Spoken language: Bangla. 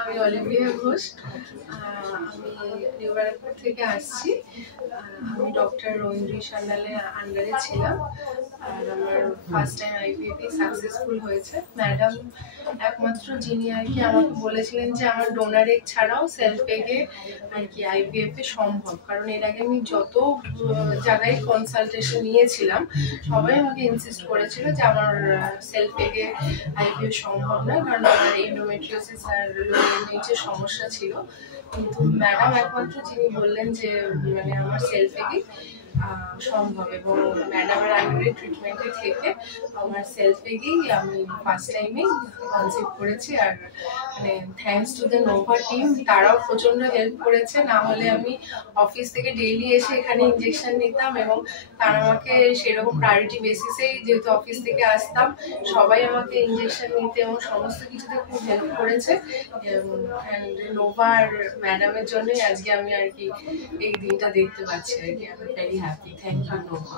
আমি অলিভিয়া ঘোষ। আমি নিউ ব্যারাকপুর থেকে আসছি। আমি ডক্টর রঞ্জু সান্যালের আন্ডারে ছিলাম। আর আমার ফার্স্ট টাইম আইভিএফ সাকসেসফুল হয়েছে। ম্যাডাম একমাত্র যিনি আর কি আমাকে বলেছিলেন যে আমার ডোনার এগ ছাড়াও সেলফ এগে আর কি আইভিএফ এ সম্ভব, কারণ এর আগে আমি যত জায়গায় কনসালটেশন নিয়েছিলাম সবাই আমাকে ইনসিস্ট করেছিল যে আমার সেলফ এগে আইভিএফ সম্ভব না, কারণ আমার এন্ডোমেট্রিওসিস আর লোয়ের সমস্যা ছিল। কিন্তু ম্যাডাম একমাত্র যিনি বললেন যে মানে আমার সেলফ এগে সম্ভব, এবং ম্যাডামের আন্ডারে ট্রিটমেন্টে থেকে আমার সেলফ এগেই আমি ফার্স্ট টাইমে কনসিভ করেছি। আর মানে thanks to the Nova team, তারাও প্রচন্ড হেল্প করেছে, না হলে আমি অফিস থেকে ডেইলি এসে এখানে ইনজেকশন নিতাম, এবং তারা আমাকে সেরকম প্রায়োরিটি বেসিসেই যেহেতু অফিস থেকে আসতাম সবাই আমাকে ইনজেকশন নিতে এবং সমস্ত কিছুতে খুব হেল্প করেছে। অ্যান্ড নোভা আর ম্যাডামের জন্যই আজকে আমি আর কি এই দিনটা দেখতে পাচ্ছি আর কি। আমি very happy. Thank you Nova.